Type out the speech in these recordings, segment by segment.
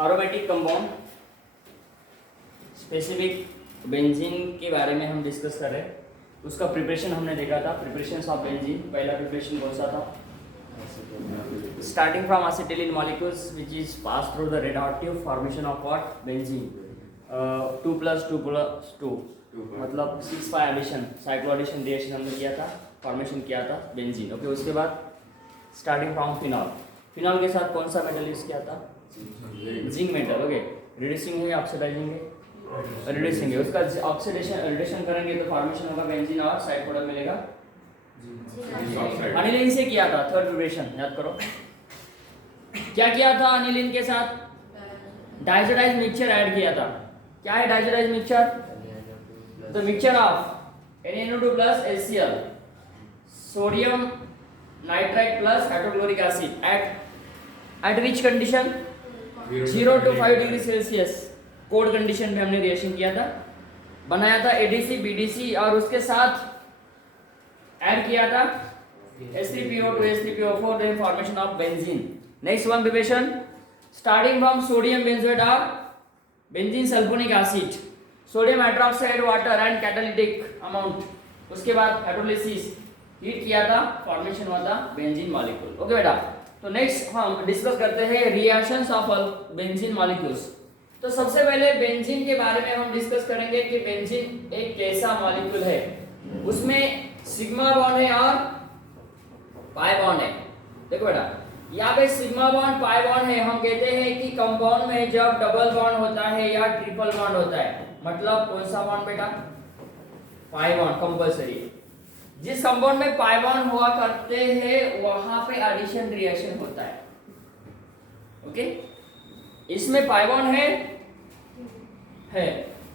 Aromatic compound specific benzene के बारे में हम डिस्कस कर रहे हैं। उसका प्रिपरेशन हमने देखा था, प्रिपरेशन ऑफ बेंजीन। पहला प्रिपरेशन कौन सा था? Starting from acetylene molecules which is pass through the red hot tube, formation of what? Benzene. 2+2+2 मतलब 6 एडिशन, साइक्लो एडिशन रिएक्शन हमने किया था, फॉर्मेशन किया था बेंजीन। ओके, उसके बाद स्टार्टिंग फ्रॉम फिनॉल, फिनॉल के साथ कौन सा मेटल यूज किया था? Zinc metal. ओके, रिड्यूसिंग है, ऑक्सीडाइजिंग है? रिड्यूसिंग है। उसका ऑक्सीडेशन रिडक्शन करेंगे तो फॉर्मेशन होगा बेंजीन और साइड प्रोडक्ट मिलेगा अनिलीन से किया था। थर्ड प्रिपरेशन याद करो, क्या किया था अनिलीन के साथ? डाइजोडाइज मिक्सचर ऐड किया था। क्या है diazotize mixture? The mixture of NaNO2 plus HCl, sodium nitrite plus hydrochloric acid at which condition? 0 to 5 degree Celsius cold condition में हमने रिएक्शन किया था, बनाया था ADC BDC और उसके साथ ऐड किया था H3PO to H3PO4, then formation of benzene. Next one preparation, starting from sodium benzoate or benzene sulfonic acid, sodium hydroxide water and catalytic amount, उसके बाद हाइड्रोलिसिस हीट किया था, फॉर्मेशन हुआ था बेंजीन मॉलिक्यूल। ओके बेटा, तो नेक्स्ट हम discuss करते हैं रिएक्शंस ऑफ बेंजीन मॉलिक्यूल्स। तो सबसे पहले बेंजीन के बारे में हम डिस्कस करेंगे कि बेंजीन एक कैसा मॉलिक्यूल है। उसमें सिग्मा बॉन्ड है और पाई बॉन्ड है। देखो बेटा, यहाँ पे सिग्मा बॉन्ड पाई बॉन्ड है। हम कहते हैं कि कंपाउंड में जब डबल बॉन्ड होता है या ट्रिपल बॉन्ड होता है, मतलब कौन सा बॉन्ड बेटा? Pi bond compulsory. जिस कंपाउंड में पाई बॉन्ड हुआ करते हैं वहां पे एडिशन रिएक्शन होता है। ओके, इसमें पाई बॉन्ड है।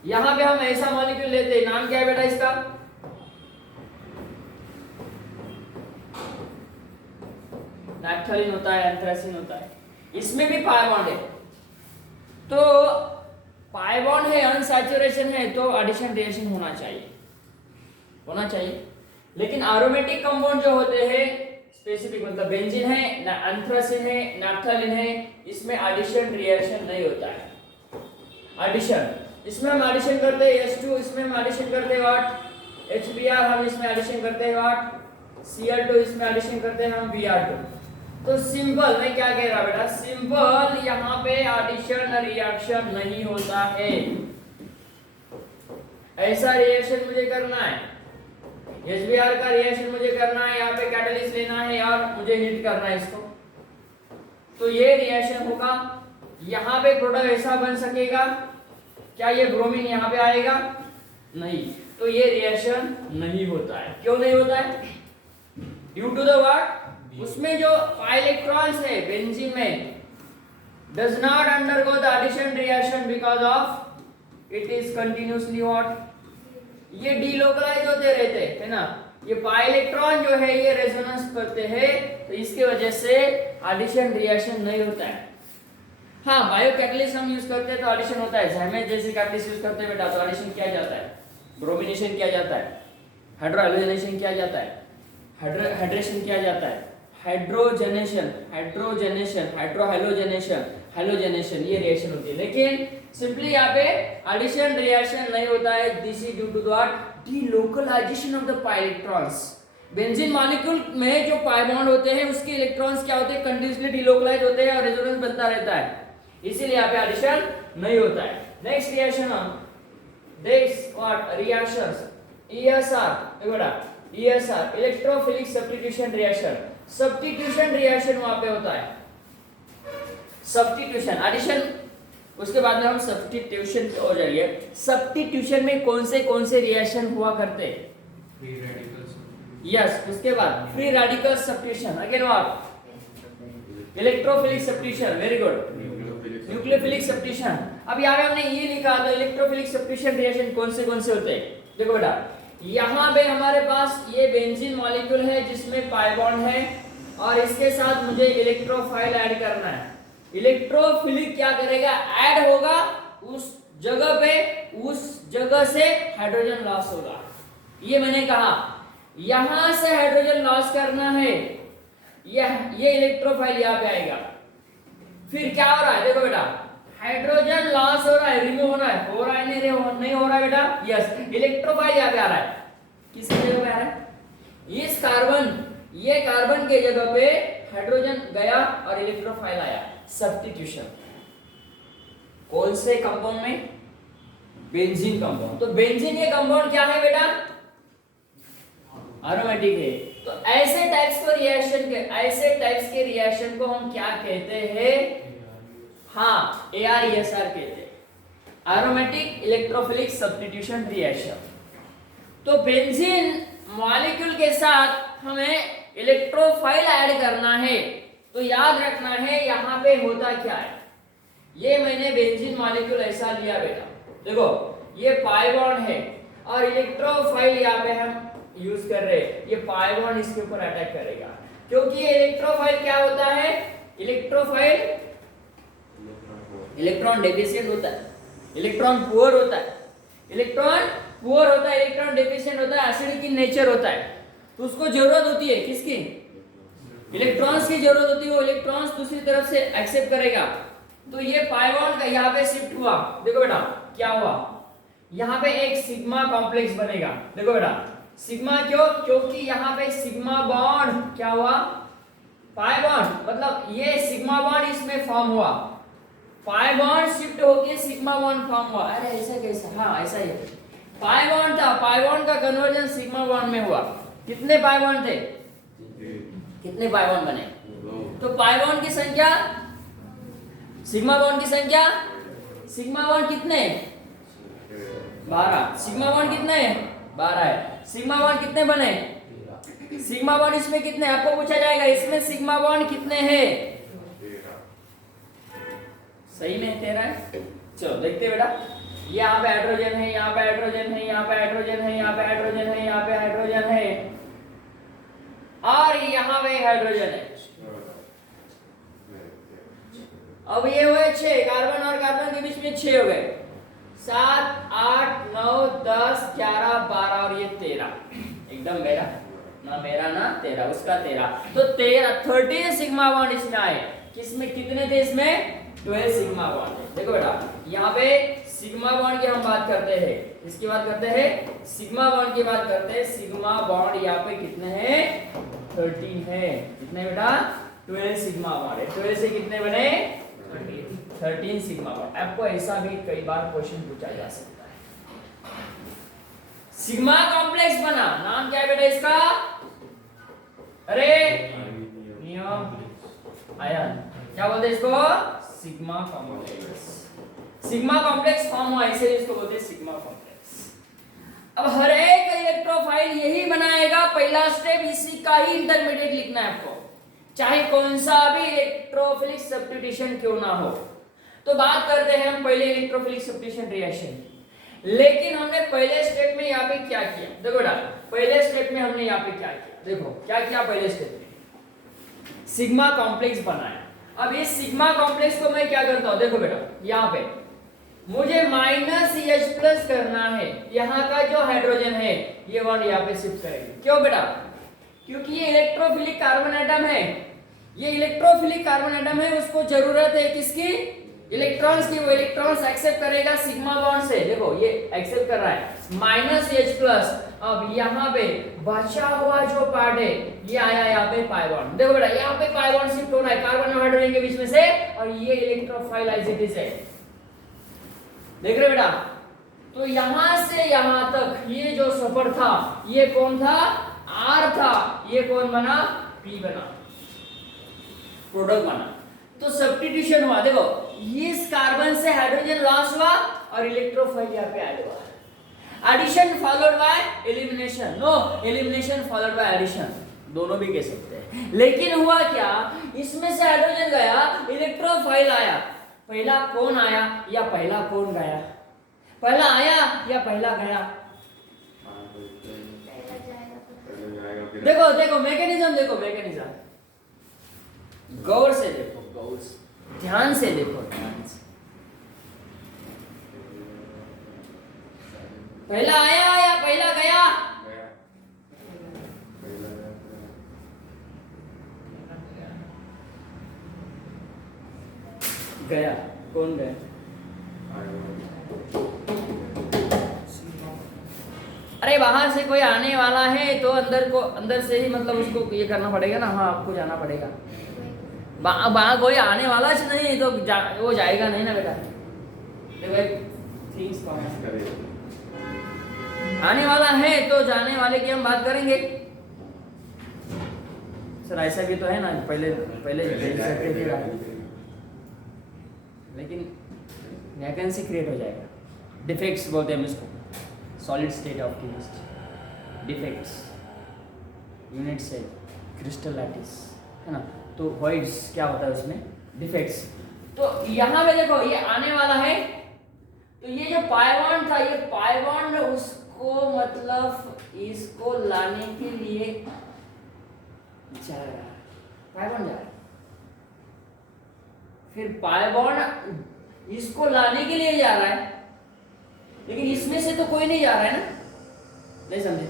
यहां पे हम ऐसा मॉलिक्यूल लेते हैं, नाम क्या है बेटा इसका? नैप्थलीन होता है, एंथ्रासिन होता है। इसमें भी पाई बॉन्ड है। तो पाई बॉन्ड है, अनसैचुरेशन है, तो एडिशन रिएक्शन होना चाहिए। लेकिन एरोमेटिक कंपाउंड जो होते हैं स्पेसिफिक, मतलब बेंजीन है, एंथ्रासिन है, नैप्थलीन है, इसमें एडिशन रिएक्शन नहीं होता है। एडिशन, इसमें हम एडिशन करते हैं H2, इसमें हम एडिशन करते हैं व्हाट? HBr, हम इसमें एडिशन करते हैं व्हाट? Cl2, इसमें एडिशन करते हैं हम Br2। तो सिंपल, मैं क्या कह रहा बेटा? सिंपल, यहाँ पे एडिशन रिएक्शन नहीं होता है। ऐसा रिएक्शन मुझे करना है, HBr का रिएक्शन मुझे करना है, यहाँ पे कैटलिस्ट लेना है और मुझे हीट करना है इसको, तो ये रिएक्शन होगा। यहाँ पे प्रोडक्ट ऐसा बन सकेगा क्या? ये ब्रोमीन यहाँ पे आएगा? नहीं, तो ये रिएक्शन नहीं होता है। क्यों नहीं होता है? Due to the what? उसमें जो इलेक्ट्रॉन्स है बेंजीन में does not undergo the addition reaction because of it is continuously what? ये डीलोकलाइज होते रहते है ना। ये पाई इलेक्ट्रॉन जो है ये रेजोनेंस करते हैं, तो इसके वजह से एडिशन रिएक्शन नहीं होता है। हाँ, बायो कैटलिस्ट हम यूज करते हैं तो एडिशन होता है। जैमेज जैसे कैटलिस्ट यूज करते हैं बेटा तो एडिशन किया जाता है, ब्रोमिनेशन किया जाता है, हाइड्रोहाइड्रोजनेशन किया जाता है, हाइड्रेशन किया जाता है, हाइड्रोजनेशन, हाइड्रोहाइलोजनेशन, ये रिएक्शन होती है। लेकिन सिंपली यहाँ पे एडिशन रिएक्शन नहीं होता है। This is due to the delocalisation of the pi electrons. Benzene molecule में जो पाई बॉन्ड होते हैं उसके इलेक्ट्रॉन्स क्या होते हैं? कंटिन्यूअसली डीलोकलाइज होते हैं और रेजोनेंस बनता रहता है, इसीलिए यहाँ पे एडिशन नहीं होता है। नेक्स्ट रिएक्शन हम this what? Reactions ESR, ESR, electrophilic substitution reaction. Substitution reaction वहां पे होता है, सब्स्टिट्यूशन, एडिशन, उसके बाद में हम सब्स्टिट्यूशन हो जाएंगे। सब्स्टिट्यूशन में कौन से रिएक्शन हुआ करते हैं? Free radicals. यस, उसके बाद free radical substitution, again what? Electrophilic substitution, very good, nucleophilic substitution. अब यहाँ पे हमने ये लिखा था इलेक्ट्रोफिलिक सब्स्टिट्यूशन रिएक्शन कौन से होते हैं। देखो बेटा, यहाँ पे हमारे पास ये बेंजीन मॉलिक्यूल है जिसमें पाई बॉन्ड है और इसके साथ मुझे इलेक्ट्रोफाइल ऐड करना है। इलेक्ट्रोफिलिक क्या करेगा? ऐड होगा उस जगह पे, उस जगह से हाइड्रोजन लॉस होगा। ये मैंने कहा, यहां से हाइड्रोजन लॉस करना है, ये इलेक्ट्रोफाइल यहाँ पे आएगा। फिर क्या हो रहा है? देखो बेटा, हाइड्रोजन लॉस हो रहा है, रिमूव हो रहा है, नहीं हो रहा है बेटा, यस। इलेक्ट्रोफाइल यहाँ पे आ रहा है, किसकी जगह पे आ रहा है, इस कार्बन, ये कार्बन के जगह पे हाइड्रोजन गया और इलेक्ट्रोफाइल आया, सब्स्टिट्यूशन। कौन से कंपाउंड में, बेंजीन कंपाउंड। तो बेंजीन ये कंपाउंड क्या है बेटा, एरोमेटिक है। तो ऐसे टाइप्स के रिएक्शन को हम क्या कहते हैं, हाँ ARESR कहते हैं, एरोमेटिक इलेक्ट्रोफिलिक सब्स्टिट्यूशन रिएक्शन। तो बेंजीन मॉलिक्यूल के साथ हमें इलेक्ट्रोफाइल ऐड करना है, तो याद रखना है यहाँ पे होता क्या है। ये मैंने बेंजीन मॉलिक्यूल ऐसा लिया बेटा, देखो ये पाई बॉन्ड है और इलेक्ट्रोफाइल यहाँ पे हम यूज कर रहे हैं, ये पाई बॉन्ड इसके ऊपर अटैक करेगा, क्योंकि ये इलेक्ट्रोफाइल क्या होता है, इलेक्ट्रोफाइल इलेक्ट्रॉन डेफिशिएंट होता है, इलेक्ट्रॉन पुअर होता है, इलेक्ट्रॉन डेफिशिएंट होता है, एसिडिक इन नेचर होता है। तो उसको जरूरत होती है किसकी, इलेक्ट्रॉन्स की जरूरत होती है, वो इलेक्ट्रॉन्स दूसरी तरफ से एक्सेप्ट करेगा। तो ये पाई बॉन्ड का यहाँ पे शिफ्ट हुआ, देखो बेटा क्या हुआ, यहाँ पे एक सिग्मा कॉम्प्लेक्स बनेगा, देखो बेटा सिग्मा, क्यों, क्योंकि यहाँ पे सिग्मा बॉन्ड क्या हुआ, पाई बॉन्ड, मतलब ये सिग्मा बॉन्ड इसमें फॉर्म हुआ, पाई बॉन्ड शिफ्ट होके सिग्मा बॉन्ड फॉर्म हुआ। अरे ऐसा कैसा, हाँ ऐसा ही, पाई बॉन्ड था, पाई बॉन्ड का कन्वर्जन सिग्मा बॉन्ड में हुआ। कितने पाई बॉन्ड थे, कितने पाई बॉन्ड बने, तो पाई बॉन्ड की संख्या, सिग्मा बॉन्ड की संख्या, सिग्मा बॉन्ड कितने, 12, सिग्मा बॉन्ड कितने, 12 है। सिग्मा बॉन्ड कितने बने, सिग्मा बॉन्ड इसमें कितने, आपको पूछा जाएगा इसमें सिग्मा बॉन्ड कितने हैं, सही में 13 है। चलो देखते हैं बेटा, यहाँ पे हाइड्रोजन है, यहाँ पे हाइड्रोजन है, यहाँ पे हाइड्रोजन है, यहाँ पे हाइड्रोजन है, यहाँ पे हाइड्रोजन है, और यहाँ पे हाइड्रोजन है। अब ये हुए 6, कार्बन और कार्बन के बीच में 6 हो गए, 7, 8, 9, 10, 11, 12 और ये 13, एकदम मेरा ना, मेरा ना तेरा, उसका 13, तो 13 सिग्मा बॉन्ड इसमें आए। किसमें कितने थे, इसमें 12 सिग्मा बॉन्ड है। देखो बेटा यहाँ पे सिग्मा बॉन्ड की हम बात करते हैं, इसकी बात करते हैं, सिग्मा बॉन्ड की बात करते हैं। सिग्मा बॉन्ड यहाँ पे कितने हैं, 13 है। कितने बेटा, 12 सिग्मा बॉन्ड है। 12 से कितने बने, 13 सिग्मा बॉन्ड। आपको ऐसा भी कई बार क्वेश्चन पूछा जा सकता है। सिग्मा कॉम्प्लेक्स बना, नाम क्या है बेटा इसका, अरे नियम आयन, क्या बोलते हैं इसको, sigma complex. Sigma complex form हुआ, इसे इसको बोलते हैं सिग्मा कॉम्प्लेक्स। अब हर एक इलेक्ट्रोफाइल यही बनाएगा, पहला स्टेप इसी का ही इंटरमीडिएट लिखना है आपको, चाहे कौन सा भी इलेक्ट्रोफिलिक सब्स्टिट्यूशन क्यों ना हो। तो बात करते हैं हम पहले इलेक्ट्रोफिलिक सब्स्टिट्यूशन रिएक्शन। लेकिन हमने पहले स्टेप में यहाँ पे क्या किया, देखो बेटा पहले स्टेप में हमने यहाँ पे क्या किया, देखो क्या किया पहले स्टेप में, सिग्मा कॉम्प्लेक्स बनाया। अब इस सिग्मा कॉम्प्लेक्स को मैं क्या करता हूँ, देखो बेटा यहाँ पे मुझे -H+ करना है, यहाँ का जो हाइड्रोजन है ये वन यहाँ पे शिफ्ट करेंगे। क्यों बेटा, क्योंकि ये इलेक्ट्रोफिलिक कार्बन एटम है, ये इलेक्ट्रोफिलिक कार्बन एटम है, उसको जरूरत है किसकी, इलेक्ट्रॉन्स की। वो इलेक्ट्रॉन्स एक्सेप्ट करेगा सिग्मा बॉन्ड से, देखो ये एक्सेप्ट कर रहा है -H+। अब यहाँ पे बचा हुआ जो पार्ट है ये आया यहाँ पे पाई बॉन्ड, देखो बेटा यहाँ पे पाई बॉन्ड शिफ्ट हो रहा है कार्बन और हाइड्रोजन के बीच में से, और ये इलेक्ट्रोफाइल एज इट इज है, देख रहे बेटा। तो यहां से यहां तक ये जो सफर था ये कौन था, R था, ये कौन बना, P बना, प्रोडक्ट बना। तो सब्स्टिट्यूशन हुआ, देखो इस कार्बन से हाइड्रोजन लॉस हुआ और इलेक्ट्रोफाइल यहाँ पे ऐड हुआ। Addition followed by elimination, no elimination followed by addition, दोनों भी कह सकते हैं। लेकिन हुआ क्या, इसमें से हाइड्रोजन गया, इलेक्ट्रोफाइल आया, पहला कौन आया या पहला कौन गया, पहला आया या पहला गया, देखो देखो मैकेनिज्म, देखो मैकेनिज्म, गौर से देखो, गौर से ध्यान से देखो, ध्यान से। पहला आया या पहला गया, गया, कौन गया, अरे बाहर से कोई आने वाला है तो अंदर से ही मतलब उसको ये करना पड़ेगा ना, हाँ आपको जाना पड़ेगा। बाहर कोई आने वाला नहीं तो वो जाएगा नहीं ना बेटा। थिंग्स आने वाला है तो जाने वाले की हम बात करेंगे। सर ऐसा भी तो है ना, पहले देख सकते थे लेकिन वैकेंसी क्रिएट हो जाएगा। डिफेक्ट्स बोलते हैं हम इसको, solid state of chemistry. Defects unit से क्रिस्टल लैटिस है ना, तो वॉइड्स क्या होता है उसमें, डिफेक्ट्स। तो यहाँ पे देखो ये आने वाला है, तो ये जो पाइबॉन्ड था, ये पाइबॉन्ड उसको मतलब इसको लाने के लिए जा रहा है, पाइबॉन्ड जा रहा है। फिर पाइबॉन्ड इसको लाने के लिए जा रहा है, लेकिन इसमें से तो कोई नहीं जा रहा है ना, नहीं समझे?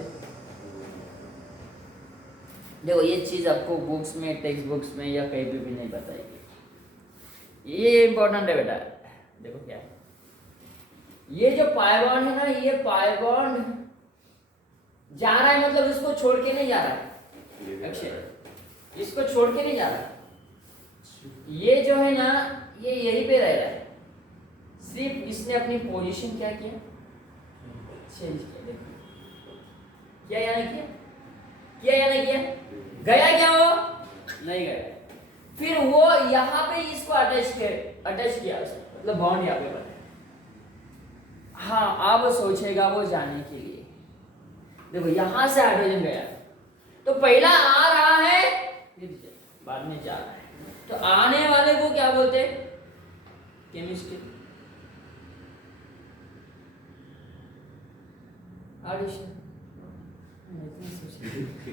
देखो ये चीज आपको बुक्स में, टेक्स्ट बुक्स में या कहीं भी नहीं बताएगी। ये इंपॉर्टेंट है बेटा। देखो क्या है, ये जो पाइबॉन्ड है ना, ये पाइबॉन्ड जा रहा है, मतलब इसको छोड़ के नहीं जा रहा है अक्षय, इसको छोड़ के नहीं जा रहा है। ये जो है ना, ये यहीं पे रह रहा है, सिर्फ इसने अपनी पोजीशन क्या किया, चेंज किया। देखो क्या या नहीं किया, किया या नहीं किया, गया क्या वो, नहीं गया। फिर वो यहाँ पे इसको अटैच किया, मतलब बॉन्ड यहाँ पे बना। हाँ अब सोचेगा वो जाने के लिए। देखो यहां से हाइड्रोजन गया, तो पहला आ रहा है फिर बाद में जा रहा है, तो आने वाले को क्या बोलते हैं, केमिस्ट्री।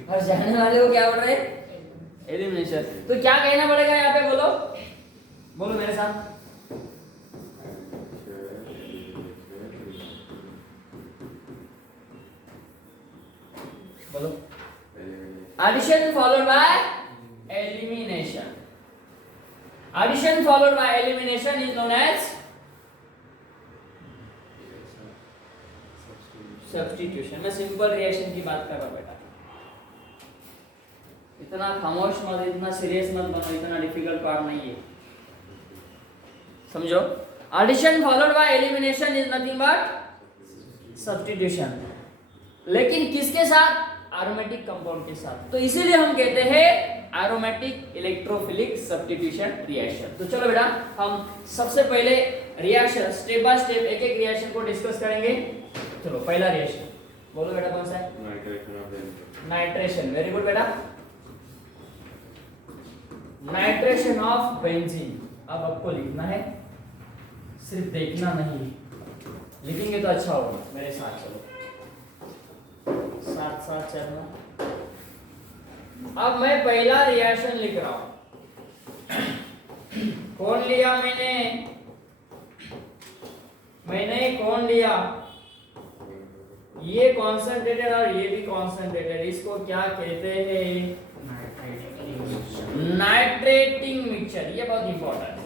और जाने वाले को क्या बोल रहे हैं, एलिमिनेशन। तो क्या कहना पड़ेगा यहाँ पे, बोलो मेरे साथ। बोलो, addition followed by elimination. Addition followed by elimination is known as substitution. मैं सिंपल रिएक्शन की बात कर रहा हूँ बेटा, इतना खामोश मत, इतना सीरियस मत बनो, इतना डिफिकल्ट पार्ट नहीं है, समझो। addition followed by elimination is nothing but substitution, लेकिन किसके साथ, एरोमेटिक कंपाउंड के साथ। तो इसीलिए हम कहते हैं एरोमेटिक इलेक्ट्रोफिलिक सब्स्टिट्यूशन रिएक्शन। तो चलो बेटा हम सबसे पहले रिएक्शन स्टेप बाय स्टेप एक एक रिएक्शन को डिस्कस करेंगे। चलो पहला रिएक्शन बोलो बेटा, कौन सा है, नाइट्रेशन। वेरी गुड बेटा, नाइट्रेशन ऑफ बेंजीन। अब आपको लिखना है, सिर्फ देखना नहीं, लिखेंगे तो अच्छा होगा। मेरे साथ चलो, साथ साथ चलना। अब मैं पहला रिएक्शन लिख रहा हूं। कौन लिया मैंने कौन लिया, ये कॉन्सेंट्रेटेड और ये भी कॉन्सेंट्रेटेड। इसको क्या कहते हैं, नाइट्रेटिंग मिक्सचर। ये बहुत इंपॉर्टेंट है।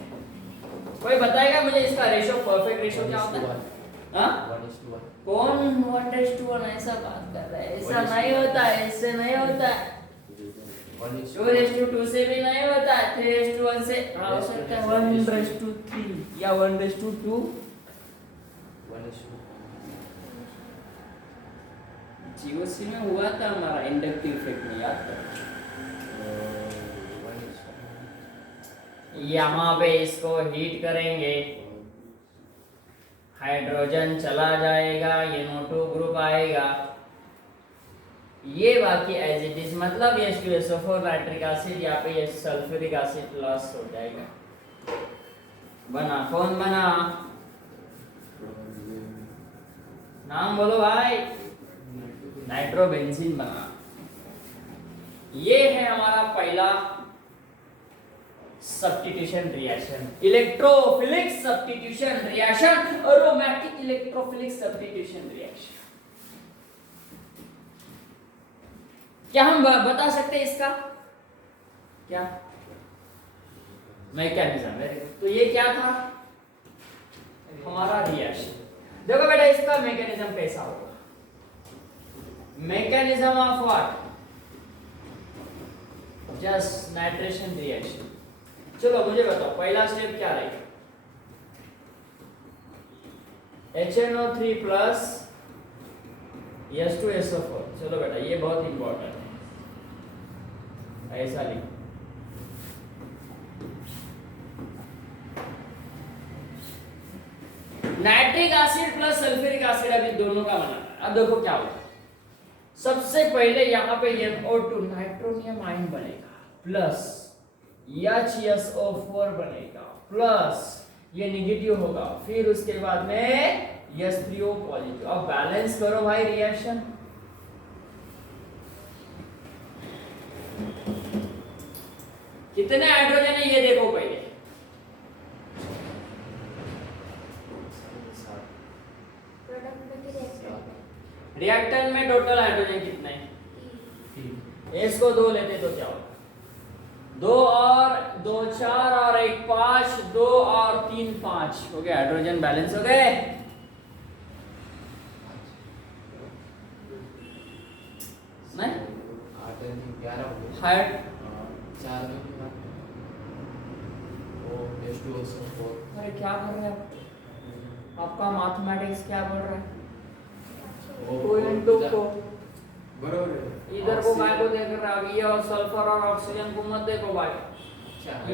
कोई बताएगा मुझे इसका रेशो, परफेक्ट रेशो क्या होता है? कौन 1:1 ऐसा बात कर रहा है, ऐसा नहीं होता है, ऐसे नहीं होता है। 2:2 से भी नहीं होता है, 3:1 से हो सकता है, 1:3 या 1:2। जीओसी में हुआ था हमारा इंडक्टिव इफेक्ट में, याद करो। यहाँ पे इसको हीट करेंगे, हाइड्रोजन चला जाएगा, ये NO2 ग्रुप आएगा, ये बाकी एज इट इज, मतलब ये H2SO4 नाइट्रिक एसिड, यहाँ पे ये सल्फ्यूरिक एसिड लॉस हो जाएगा। बना, कौन बना, नाम बोलो भाई, नाइट्रोबेंजीन बना। ये है हमारा पहला substitution reaction, electrophilic substitution reaction, aromatic electrophilic substitution reaction. क्या हम बता सकते हैं इसका क्या मैकेनिज्म? Very good. तो ये क्या था, हमारा रिएक्शन। देखो बेटा इसका मैकेनिज्म कैसा होगा, mechanism of what, just nitration reaction. चलो मुझे बताओ पहला स्टेप क्या रहेगा, HNO3 प्लस H2SO4। चलो बेटा ये बहुत इंपॉर्टेंट है, ऐसा लिखो। Nitric acid plus sulphuric acid अभी दोनों का बनाना है। अब देखो क्या होगा, सबसे पहले यहाँ पे NO2 नाइट्रोनियम आयन बनेगा प्लस HSO4 बनेगा प्लस ये निगेटिव होगा, फिर उसके बाद में H3O पॉजिटिव। अब बैलेंस करो भाई रिएक्शन। कितने हाइड्रोजन है ये देखो पहले, रिएक्टर में टोटल हाइड्रोजन कितना है, इसको 2 लेते तो क्या होगा, 2 और 2 4 और 1 5, 2 और 3 5 हो गया, हाइड्रोजन बैलेंस हो गए। नहीं 8 11 हो गए, हाइड 4 में वो H2SO4। अरे क्या कर रहे हैं आप, आपका मैथमेटिक्स क्या बोल रहा है, कोई इनटू को बराबर है, इधर को काय को देख रहा है, ये और सल्फर और ऑक्सीजन को मत देखो भाई,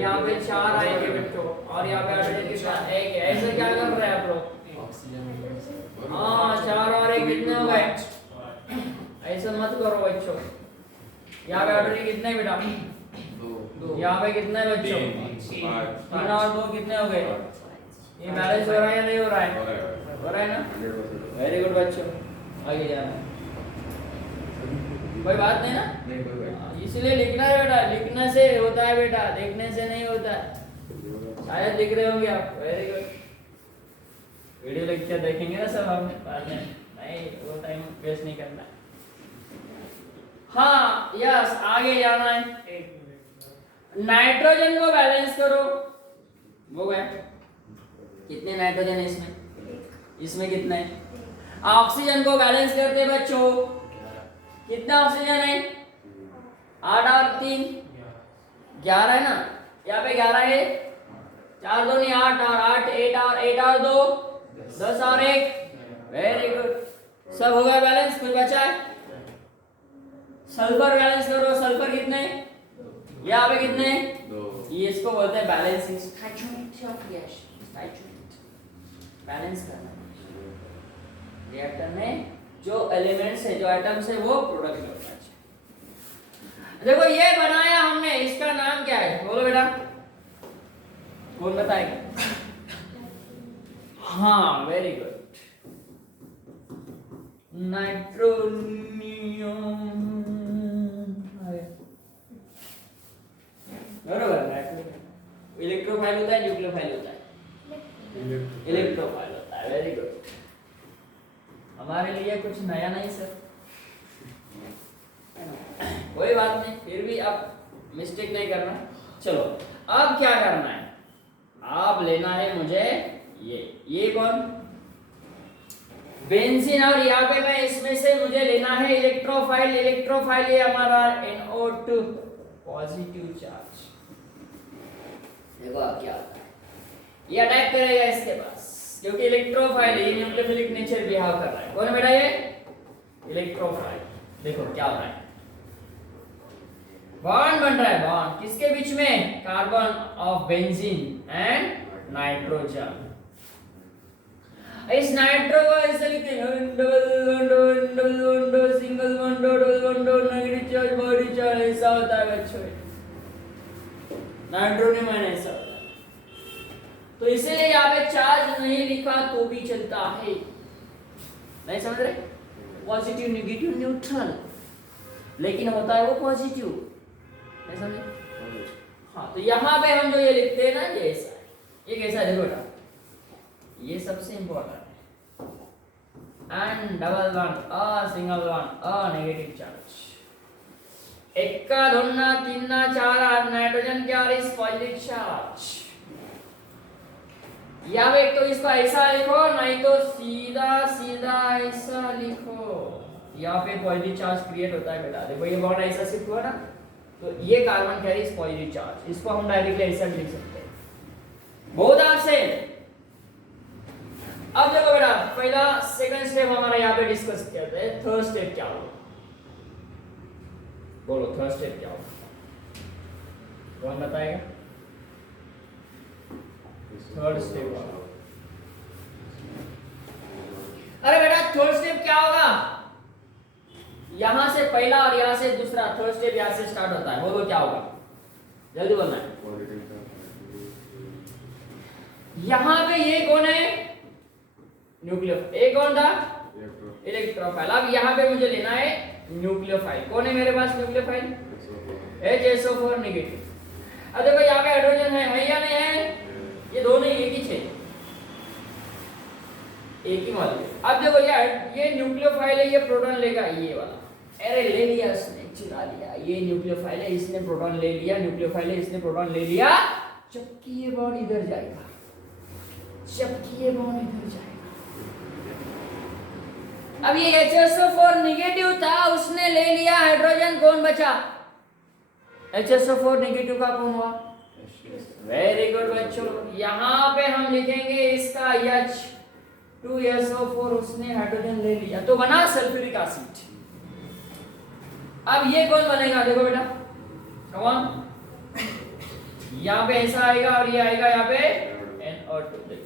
यहाँ पे 4 आएंगे बच्चों और यहाँ पे हाइड्रोजन के साथ 1 है, ऐसे क्या कर रहे हैं आप लोग, ऑक्सीजन हाँ 4 और 1 कितने हो गए, ऐसा मत करो बच्चों। यहाँ पे हाइड्रोजन कितने हैं बेटा, 2 यहाँ पे कितने हैं बच्चों, 3 और 2 कितने हो गए, ये बैलेंस हो रहा है या नहीं हो रहा है, हो रहा है ना, वेरी गुड बच्चों, आगे जाना कोई बात नहीं ना, नहीं कोई बात इसलिए लिखना है बेटा, लिखने से होता है बेटा, देखने से नहीं होता है, शायद लिख रहे होंगे आप, वेरी गुड। वीडियो लेक्चर देखेंगे ना सब हम बाद में, नहीं वो टाइम वेस्ट नहीं करना है। हाँ यस आगे जाना है, नाइट्रोजन को बैलेंस करो, वो गया, कितने नाइट्रोजन है इसमें, इसमें कितने है, ऑक्सीजन को बैलेंस करते बच्चों, कितना ऑक्सीजन है, 8 और 3 11 है ना, यहाँ पे 11 है, 4 2 नहीं 8 और 8 8 और 2 10 और 1, वेरी गुड, सब हो गया बैलेंस, कुछ बचा है, सल्फर बैलेंस करो, सल्फर कितने, यहाँ पे कितने, 2 ये इसको बोलते हैं बैलेंसिंग, स्टैचूमेंट ऑफ रिएक्शन, स्टैचूमेंट बैलेंस करना रिएक्टर में जो एलिमेंट्स है, जो आइटम्स है वो प्रोडक्ट होना चाहिए। देखो ये बनाया हमने, इसका नाम क्या है बोलो बेटा, कौन बताएगा, हाँ वेरी गुड, नाइट्रोनियम, बरोबर, इलेक्ट्रोफाइल होता है, न्यूक्लियोफाइल होता है, इलेक्ट्रोफाइल होता है, वेरी गुड। हमारे लिए कुछ नया नहीं सर, कोई बात नहीं, फिर भी आप मिस्टेक नहीं करना। चलो अब क्या करना है, अब लेना है मुझे ये कौन, बेंजीन, और यहाँ पे मैं इसमें से मुझे लेना है इलेक्ट्रोफाइल, इलेक्ट्रोफाइल ये हमारा NO2 पॉजिटिव चार्ज। देखो अब क्या होता है, ये अटैक करेगा इसके पास, क्योंकि इलेक्ट्रोफाइल ये न्यूक्लियोफिलिक नेचर बिहेव कर रहा है, कौन है बेटा ये इलेक्ट्रोफाइल। देखो क्या हो रहा है, बॉन्ड बन रहा है, बॉन्ड किसके बीच में, carbon of benzene and nitrogen. इस नाइट्रो को ऐसे लिखते हैं double single bond double bond negative charge body charge, ऐसा होता है बच्चों, नाइट्रोनियम आयन ऐसा होता है। तो इसीलिए यहाँ पे चार्ज नहीं लिखा तो भी चलता है, नहीं समझ रहे, पॉजिटिव नेगेटिव न्यूट्रल, लेकिन होता है वो पॉजिटिव, नहीं समझे। हाँ तो यहाँ पे हम जो ये लिखते हैं ना, ये ऐसा है, ये कैसा है देखो बेटा, ये सबसे इंपॉर्टेंट है, and double bond a single bond a negative charge, एक्का दोन्ना तीनना चार नाइट्रोजन क्या इस पॉजिटिव चार्ज, या एक तो इसको ऐसा लिखो, नहीं तो सीधा सीधा ऐसा लिखो। यहाँ पे पॉजिटिव चार्ज क्रिएट होता है बेटा। देखो ये बॉन्ड ऐसा शिफ्ट हुआ ना, तो ये कार्बन कैरीज पॉजिटिव चार्ज, इसको हम डायरेक्टली ऐसा लिख सकते हैं। Both are same. अब देखो बेटा, पहला सेकंड स्टेप हमारा यहाँ पे डिस्कस करते हैं। थर्ड स्टेप क्या होगा, बोलो थर्ड स्टेप क्या होगा, कौन बताएगा? थर्ड स्टेप होगा, अरे बेटा थर्ड स्टेप क्या होगा? यहां से पहला और यहां से दूसरा, थर्ड स्टेप यहां से स्टार्ट होता है। बोलो क्या होगा, जल्दी बोलना है। यहां पे ये कौन है? न्यूक्लियोफाइल। एक कौन था? इलेक्ट्रोफाइल। अब यहाँ पे मुझे लेना है न्यूक्लियोफाइल। कौन है मेरे पास न्यूक्लियोफाइल? HSO4 negative. अब देखो यहाँ पे हाइड्रोजन है या नहीं है? ये दोनों एक ही थे, एक ही मॉलिक्यूल। अब देखो ये न्यूक्लियोफाइल है, ये प्रोटॉन लेगा ये वाला। अरे ले लिया इसने, चुरा लिया। ये न्यूक्लियोफाइल है, इसने प्रोटॉन ले लिया। न्यूक्लियोफाइल है, इसने प्रोटॉन ले लिया। जबकि ये बॉन्ड इधर जाएगा, जबकि ये बॉन्ड इधर जाएगा। अब ये HSO4 नेगेटिव था, उसने ले लिया हाइड्रोजन, कौन बचा? HSO4 नेगेटिव का कौन हुआ? वेरी गुड बच्चों। यहाँ पे हम लिखेंगे इसका H2SO4, उसने हाइड्रोजन ले लिया तो बना सल्फ्यूरिक एसिड। अब ये कौन बनेगा? देखो बेटा, कम ऑन, यहाँ पे ऐसा आएगा और ये आएगा यहाँ पे N और 2।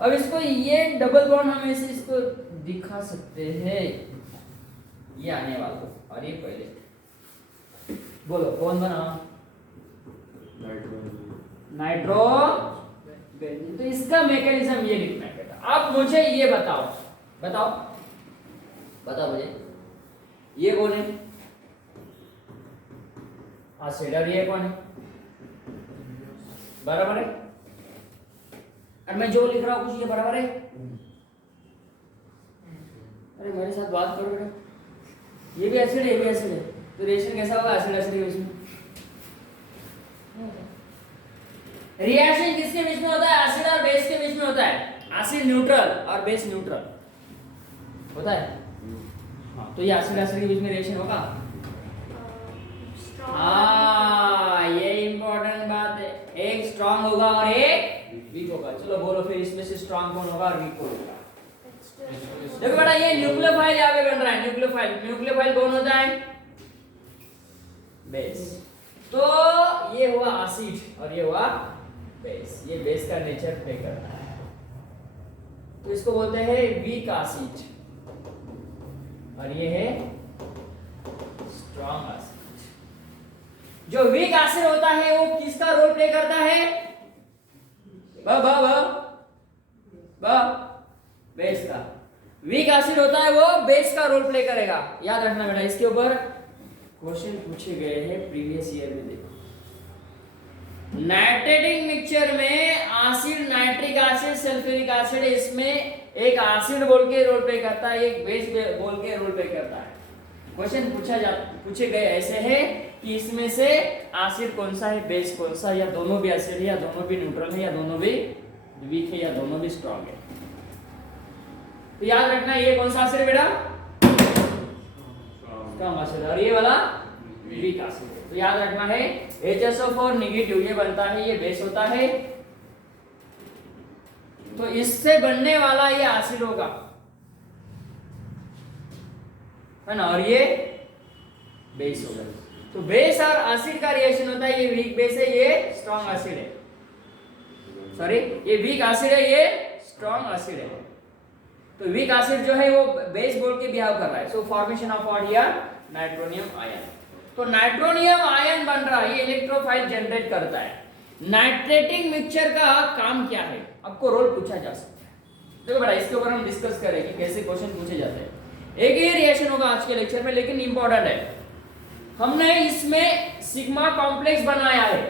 अब इसको ये डबल बॉन्ड हम ऐसे इसको दिखा सकते हैं, ये आने वाला और ये पहले। बोलो कौन बना? Nitro benzene. तो इसका मैकेनिज्म ये लिखना है बेटा। अब मुझे ये बताओ, बताओ बताओ मुझे, ये कौन है? एसिड। और ये कौन है? बराबर है। और मैं जो लिख रहा हूं कुछ ये बराबर है? अरे मेरे साथ बात करो बेटा। ये भी एसिड है, ये भी एसिड है, तो रिएक्शन कैसा होगा? एसिड एसिड के बीच में। रिएक्शन किसके बीच में होता है? एसिड और बेस के बीच में होता है। एसिड न्यूट्रल और बेस न्यूट्रल होता है। हाँ, तो ये एसिड एसिड के बीच में रिएक्शन होगा। हाँ, ये इंपॉर्टेंट बात है। एक स्ट्रांग होगा और एक वीक होगा। चलो बोलो फिर इसमें से स्ट्रांग कौन होगा और वीक कौन होगा? देखो बेटा, ये न्यूक्लियोफाइल यहाँ पे बन रहा है। न्यूक्लियोफाइल, न्यूक्लियोफाइल कौन होता है? बेस। तो ये हुआ एसिड और ये हुआ बेस। ये बेस का नेचर प्ले करता है, तो इसको बोलते हैं वीक एसिड और ये है स्ट्रांग एसिड। जो वीक एसिड होता है वो किसका रोल प्ले करता है? बेस का। वीक एसिड होता है वो बेस का रोल प्ले करेगा। याद रखना बेटा, इसके ऊपर क्वेश्चन पूछे गए हैं प्रीवियस ईयर में। देखो, नाइट्रेटिक मिक्सचर में acid, nitric acid, sulphuric acid, इसमें एक एसिड बोल के रोल प्ले करता है, एक बेस बोल के रोल प्ले करता है। क्वेश्चन पूछे गए ऐसे है कि इसमें से एसिड कौन सा है, बेस कौन सा, या दोनों भी एसिड है, या दोनों भी न्यूट्रल है, या दोनों भी वीक है, या दोनों भी स्ट्रांग है। तो याद रखना, ये कौन सा एसिड है बेटा? Strong acid. और ये वाला वीक एसिड है। तो याद रखना है HSO4 नेगेटिव ये बनता है, ये बेस होता है, तो इससे बनने वाला ये एसिड होगा, है ना, और ये बेस होगा। तो बेस और एसिड का रिएक्शन होता है। ये वीक बेस है, ये स्ट्रांग एसिड है। सॉरी, ये वीक एसिड है, ये स्ट्रांग एसिड है। तो वीक एसिड जो है वो बेस बोल के बिहेव कर रहा है। सो formation of what here? Nitronium ion. तो नाइट्रोनियम आयन बन रहा है, ये इलेक्ट्रोफाइल जनरेट करता है। नाइट्रेटिक मिक्सचर का काम क्या है? आपको रोल पूछा जा सकता है। देखो बेटा, इसके ऊपर हम डिस्कस करें कि कैसे क्वेश्चन पूछे जाते हैं। एक ही रिएक्शन होगा आज के लेक्चर में, लेकिन इंपॉर्टेंट है। हमने इसमें सिग्मा कॉम्प्लेक्स बनाया है।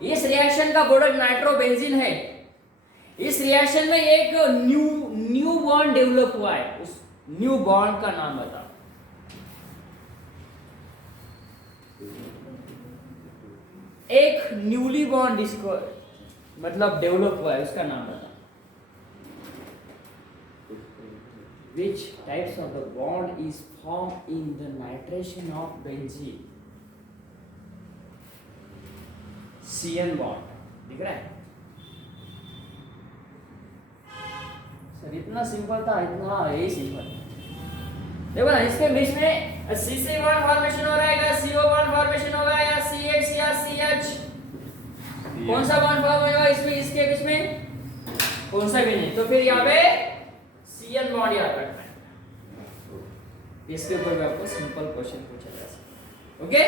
इस रिएक्शन का प्रोडक्ट नाइट्रोबेंजीन है। इस रिएक्शन में एक न्यू बॉन्ड डेवलप हुआ है। उस न्यू बॉन्ड का नाम बताओ। एक न्यूली बॉन्ड मतलब डेवलप हुआ है उसका नाम बता। Which types of the bond is formed in the nitration of benzene? CN bond दिख रहा है सर? इतना सिंपल था, इतना यही सिंपल। देखो ना, इसके बीच में CC बॉन्ड फॉर्मेशन हो रहा है या CO बॉन्ड फॉर्मेशन होगा या CH या CH? कौन सा बॉन्ड फॉर्म होगा इसमें? इसके बीच में कौन सा भी नहीं, तो फिर यहाँ पे CN बॉन्ड याद रखना है। इसके ऊपर भी आपको सिंपल क्वेश्चन पूछा जा सकता है। ओके,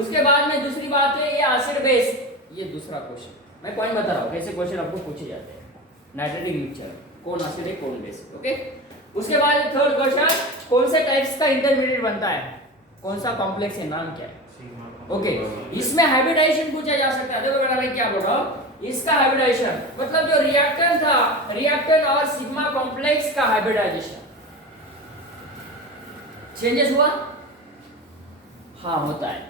उसके बाद में दूसरी बात है ये एसिड बेस, ये दूसरा क्वेश्चन मैं पॉइंट बता रहा हूँ कैसे क्वेश्चन आपको पूछे जाते हैं। नाइट्रेटिक मिक्सचर कौन एसिड है कौन बेस है। ओके, उसके बाद थर्ड क्वेश्चन, कौन से टाइप्स का इंटरमीडिएट बनता है, कौन सा कॉम्प्लेक्स है, नाम क्या है। ओके, इसमें हाइब्रिडाइजेशन पूछा जा सकता है। देखो बेटा भाई क्या बोल रहा हूँ, इसका हाइब्रिडाइजेशन मतलब जो रिएक्टेंट था, रिएक्टेंट और सिग्मा कॉम्प्लेक्स का हाइब्रिडाइजेशन चेंजेस हुआ, हाँ होता है।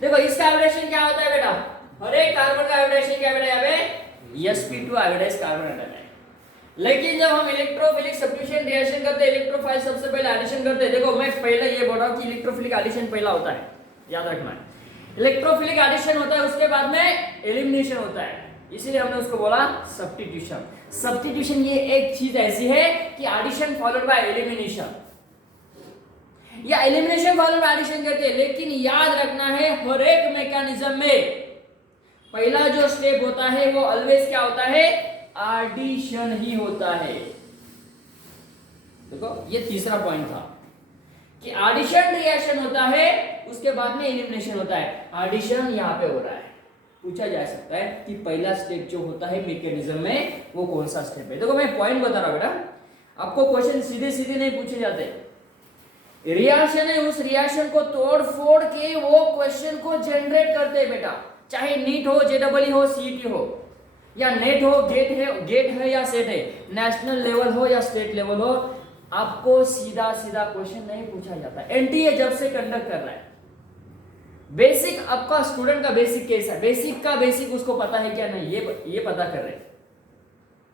देखो इसका हाइब्रिडाइजेशन क्या होता है बेटा, हर एक कार्बन का हाइब्रिडाइजेशन क्या बेटा, यहाँ पे sp2 हाइब्रिडाइज कार्बन एटम है। लेकिन जब हम इलेक्ट्रोफिलिक सब्स्टिट्यूशन रिएक्शन करते हैं, इलेक्ट्रोफाइल सबसे पहले एडिशन करते हैं। देखो मैं पहले ये बोल रहा हूँ कि इलेक्ट्रोफिलिक एडिशन पहला होता है, याद रखना है। इलेक्ट्रोफिलिक एडिशन होता है, उसके बाद में एलिमिनेशन होता है, इसीलिए हमने उसको बोला सब्स्टिट्यूशन। सब्स्टिट्यूशन ये एक चीज ऐसी है कि एडिशन फॉलोड बाय एलिमिनेशन या एलिमिनेशन फॉलोड बाय एडिशन कहते हैं। लेकिन याद रखना है हर एक मैकेनिज्म में पहला जो स्टेप होता है वो ऑलवेज क्या होता है, एडिशन ही होता है। देखो ये तीसरा पॉइंट था कि एडिशन रिएक्शन होता है, उसके बाद में एलिमिनेशन होता है। एडिशन यहाँ पे हो रहा है, पूछा जा सकता है कि पहला स्टेप जो होता है मैकेनिज्म में वो कौन सा स्टेप है। देखो मैं पॉइंट बता रहा हूं बेटा, आपको क्वेश्चन सीधे सीधे नहीं पूछे जाते। रिएक्शन है, उस रिएक्शन को तोड़ फोड़ के वो क्वेश्चन को जनरेट करते हैं बेटा, चाहे नीट हो, जेडबल हो, सीईटी हो, या नेट हो, गेट है या सेट है, नेशनल लेवल हो या स्टेट लेवल हो, आपको सीधा सीधा क्वेश्चन नहीं पूछा जाता। एनटीए जब से कंडक्ट कर रहा है, बेसिक आपका स्टूडेंट का बेसिक केस है, बेसिक का बेसिक उसको पता है क्या नहीं, ये पता कर रहे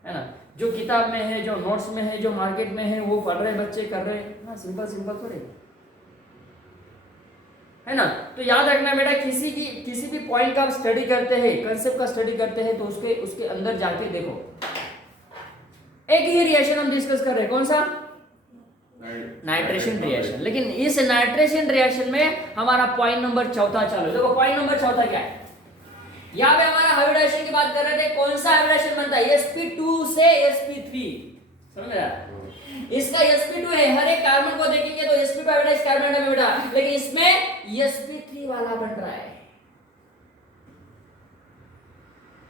है ना। जो किताब में है, जो नोट्स में है, जो मार्केट में है, वो पढ़ रहे बच्चे कर रहे हैं ना, सिंपल सिंपल थोड़े है ना। तो याद रखना बेटा, किसी भी पॉइंट का स्टडी करते हैं, कंसेप्ट का स्टडी करते हैं, तो उसके अंदर जाके देखो। एक ही रिएक्शन हम डिस्कस कर रहे हैं, कौन सा, नाइट्रेशन रिएक्शन। लेकिन इस नाइट्रेशन रिएक्शन में हमारा पॉइंट नंबर चौथा चालू है। देखो पॉइंट नंबर चौथा क्या है, यहाँ पे हमारा हाइब्रिडाइजेशन की बात कर रहे थे, कौन सा हाइब्रिडाइजेशन बनता है, sp2 से sp3, समझ रहा है। इसका sp2 है, हर एक कार्बन को देखेंगे तो sp2 हाइब्रिडाइज्ड कार्बन एटम है बेटा, लेकिन इसमें sp3 वाला बन रहा है।